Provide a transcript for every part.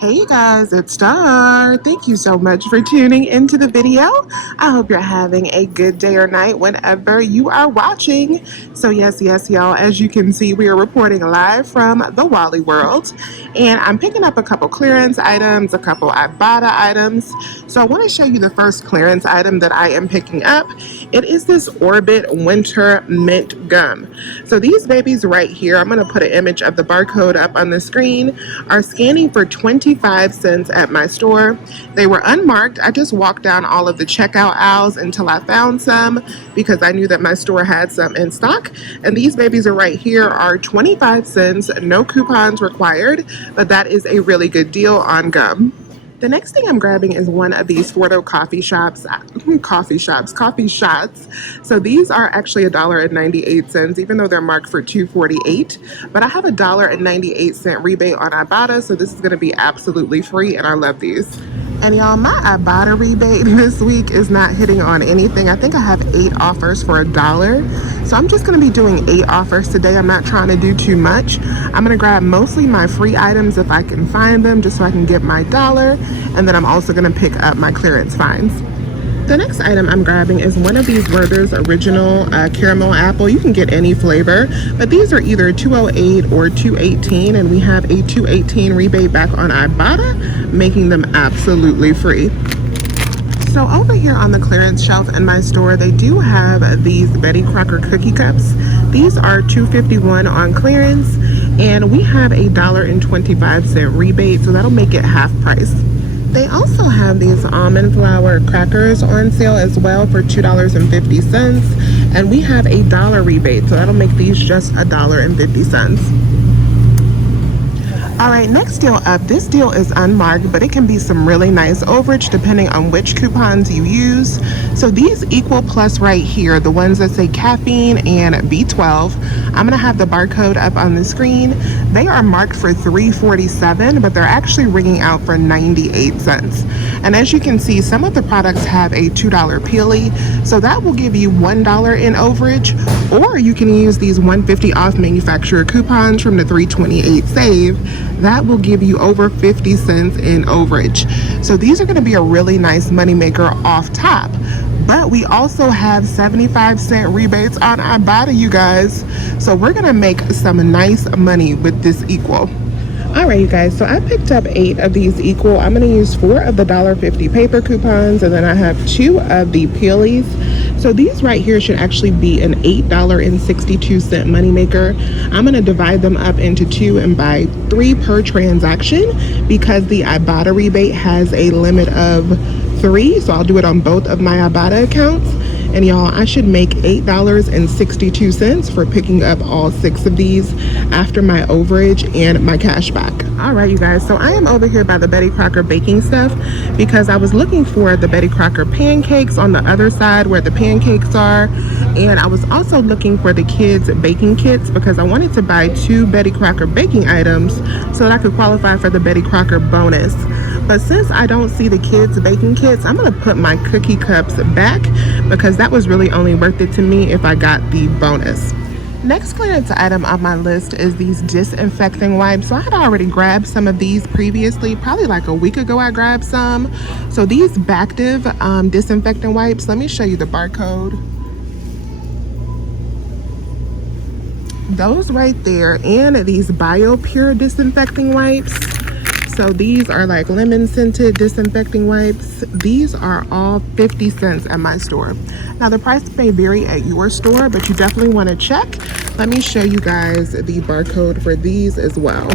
Hey you guys, it's Star. Thank you so much for tuning into the video. I hope you're having a good day or night whenever you are watching. So yes, y'all, as you can see, we are reporting live from the Wally world. And I'm picking up a couple clearance items, a couple Ibotta items. So I want to show you the first clearance item that I am picking up. It is this Orbit Winter Mint Gum. So these babies right here, I'm going to put an image of the barcode up on the screen, are scanning for 25 cents at my store. They were unmarked. I just walked down all of the checkout aisles until I found some because I knew that my store had some in stock. And these babies are right here are 25 cents, no coupons required, but that is a really good deal on gum. The next thing I'm grabbing is one of these Fordo coffee shots. So these are actually $1.98, even though they're marked for $2.48. But I have $1.98 rebate on Ibotta, so this is going to be absolutely free, and I love these. And y'all, my Ibotta rebate this week is not hitting on anything. I think I have 8 offers for $1. So I'm just going to be doing 8 offers today. I'm not trying to do too much. I'm going to grab mostly my free items if I can find them, just so I can get my dollar. And then I'm also going to pick up my clearance finds. The next item I'm grabbing is one of these Werther's original caramel apple. You can get any flavor, but these are either $2.08 or $2.18, and we have a $2.18 rebate back on Ibotta, making them absolutely free. So over here on the clearance shelf in my store, they do have these Betty Crocker cookie cups. These are $2.51 on clearance, and we have a $1.25 rebate, so that'll make it half price. They also have these almond flour crackers on sale as well for $2.50, and we have a $1 rebate, so that'll make these just $1.50. All right, next deal up. This deal is unmarked, but it can be some really nice overage depending on which coupons you use. So these Equal Plus right here, the ones that say caffeine and B12, I'm gonna have the barcode up on the screen. They are marked for $3.47, but they're actually ringing out for 98 cents. And as you can see, some of the products have a $2 peely, so that will give you $1 in overage, or you can use these $1.50 off manufacturer coupons from the $3.28 save. That will give you over 50 cents in overage. So these are going to be a really nice moneymaker off top. But we also have 75-cent rebates on Ibotta, you guys. So we're going to make some nice money with this Equal. All right, you guys, so I picked up 8 of these Equal. I'm going to use 4 of the $1.50 paper coupons, and then I have 2 of the peelies. So these right here should actually be an $8.62 moneymaker. I'm going to divide them up into 2 and buy 3 per transaction because the Ibotta rebate has a limit of 3. So I'll do it on both of my Ibotta accounts. And y'all, I should make $8.62 for picking up all 6 of these after my overage and my cash back. All right, you guys, so I am over here by the Betty Crocker baking stuff because I was looking for the Betty Crocker pancakes on the other side where the pancakes are. And I was also looking for the kids baking kits because I wanted to buy 2 Betty Crocker baking items so that I could qualify for the Betty Crocker bonus. But since I don't see the kids baking kits, I'm going to put my cookie cups back because that was really only worth it to me if I got the bonus. Next clearance item on my list is these disinfecting wipes. So I had already grabbed some of these previously, probably like a week ago I grabbed some. So these Bactive disinfecting wipes, let me show you the barcode. Those right there, and these BioPure disinfecting wipes. So these are like lemon scented disinfecting wipes. These are all 50 cents at my store. Now the price may vary at your store, but you definitely want to check. Let me show you guys the barcode for these as well.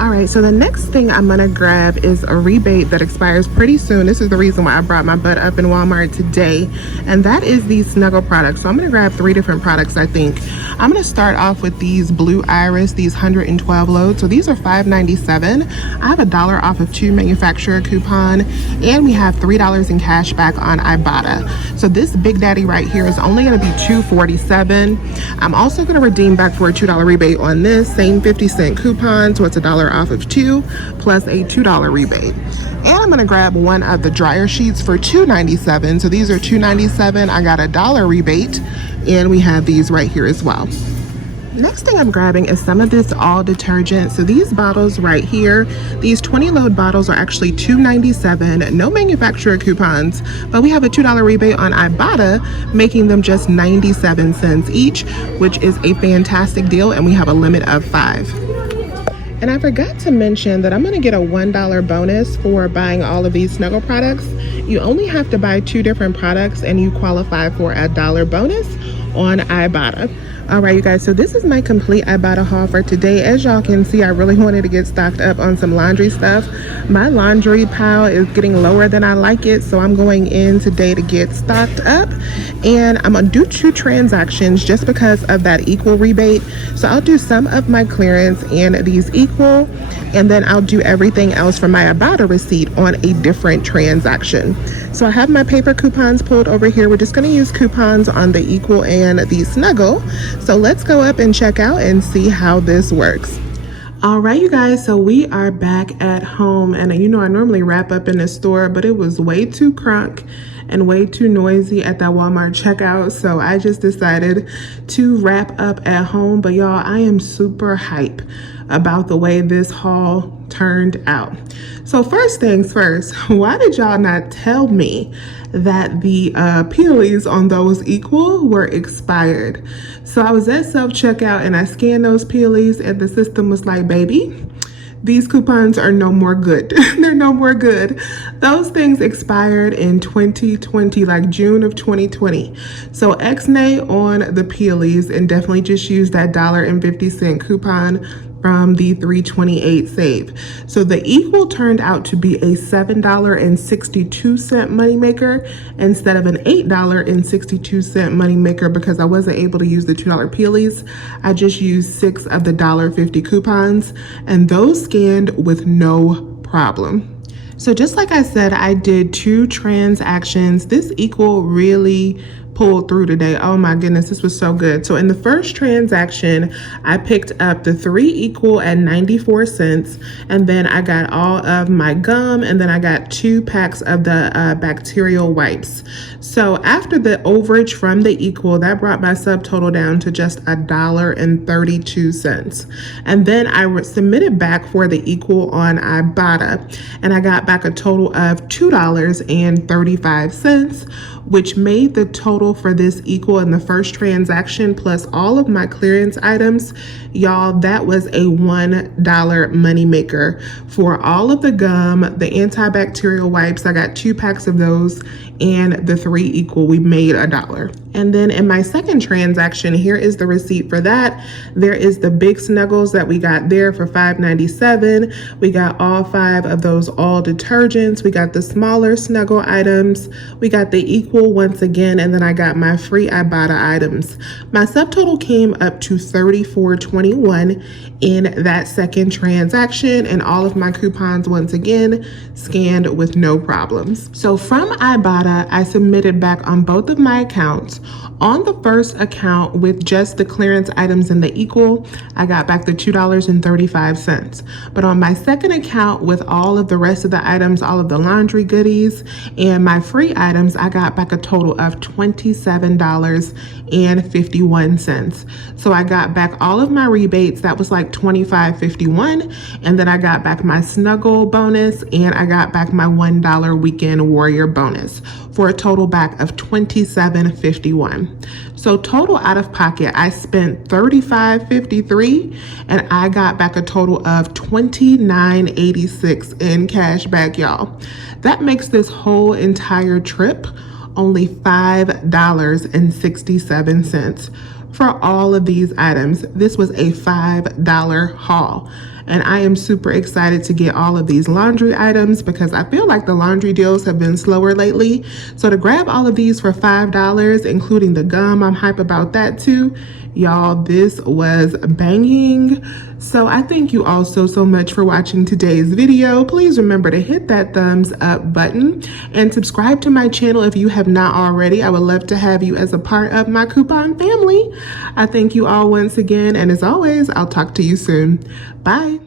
All right, so the next thing I'm gonna grab is a rebate that expires pretty soon. This is the reason why I brought my butt up in Walmart today, and that is these Snuggle products. So I'm gonna grab 3 different products, I think. I'm gonna start off with these Blue Iris, these 112 loads. So these are $5.97. I have $1 off of 2 manufacturer coupon, and we have $3 in cash back on Ibotta. So this Big Daddy right here is only gonna be $2.47. I'm also gonna redeem back for a $2 rebate on this, same 50-cent coupon, so it's $1 off of 2 plus a $2 rebate. And I'm going to grab one of the dryer sheets for $2.97. So these are $2.97. I got a $1 rebate, and we have these right here as well. Next thing I'm grabbing is some of this all detergent. So these bottles right here, these 20 load bottles are actually $2.97, no manufacturer coupons, but we have a $2 rebate on Ibotta, making them just 97 cents each, which is a fantastic deal, and we have a limit of 5. And I forgot to mention that I'm going to get a $1 bonus for buying all of these Snuggle products. You only have to buy 2 different products and you qualify for a $1 bonus on Ibotta. All right, you guys, so this is my complete Ibotta haul for today. As y'all can see, I really wanted to get stocked up on some laundry stuff. My laundry pile is getting lower than I like it, so I'm going in today to get stocked up. And I'm gonna do 2 transactions just because of that equal rebate. So I'll do some of my clearance and these equal, and then I'll do everything else from my Ibotta receipt on a different transaction. So I have my paper coupons pulled over here. We're just gonna use coupons on the equal and the Snuggle. So let's go up and check out and see how this works. All right, you guys, so we are back at home, and you know I normally wrap up in the store, but it was way too crunk and way too noisy at that Walmart checkout, so I just decided to wrap up at home. But y'all, I am super hype about the way this haul turned out. So first things first, why did y'all not tell me that the peelies on those equal were expired? So I was at self-checkout and I scanned those peelies, and the system was like, baby, these coupons are no more good. They're no more good. Those things expired in 2020, like June of 2020. So X-nay on the peelies, and definitely just use that $1.50 coupon from the 328 save. So the equal turned out to be a $7.62 moneymaker instead of an $8.62 moneymaker, because I wasn't able to use the $2 peelies. I just used 6 of the $1.50 coupons, and those scanned with no problem. So just like I said, I did 2 transactions. This equal really pulled through today. Oh my goodness, this was so good. So in the first transaction, I picked up the 3 equal at 94 cents, and then I got all of my gum, and then I got 2 packs of the bacterial wipes. So after the overage from the equal, that brought my subtotal down to just $1.32. And then I submitted back for the equal on Ibotta, and I got back a total of $2.35, which made the total for this equal in the first transaction plus all of my clearance items, y'all, that was a $1 moneymaker for all of the gum, the antibacterial wipes. I got 2 packs of those, and the 3 equal, we made $1. And then in my second transaction, here is the receipt for that. There is the big Snuggles that we got there for $5.97. We got all 5 of those all detergents. We got the smaller Snuggle items. We got the equal once again, and then I got my free Ibotta items. My subtotal came up to $34.21 in that second transaction, and all of my coupons once again scanned with no problems. So from Ibotta, I submitted back on both of my accounts. On the first account with just the clearance items and the equal, I got back the $2.35. But on my second account with all of the rest of the items, all of the laundry goodies and my free items, I got back a total of $27.51. So I got back all of my rebates. That was like $25.51. And then I got back my Snuggle bonus, and I got back my $1 weekend warrior bonus for a total back of $27.51. So total out of pocket, I spent $35.53, and I got back a total of $29.86 in cash back, y'all. That makes this whole entire trip only $5.67 for all of these items. This was a $5 haul. And I am super excited to get all of these laundry items because I feel like the laundry deals have been slower lately. So to grab all of these for $5, including the gum, I'm hype about that too. Y'all, this was banging. So I thank you all so much for watching today's video. Please remember to hit that thumbs up button and subscribe to my channel if you have not already. I would love to have you as a part of my coupon family. I thank you all once again, and as always, I'll talk to you soon. Bye.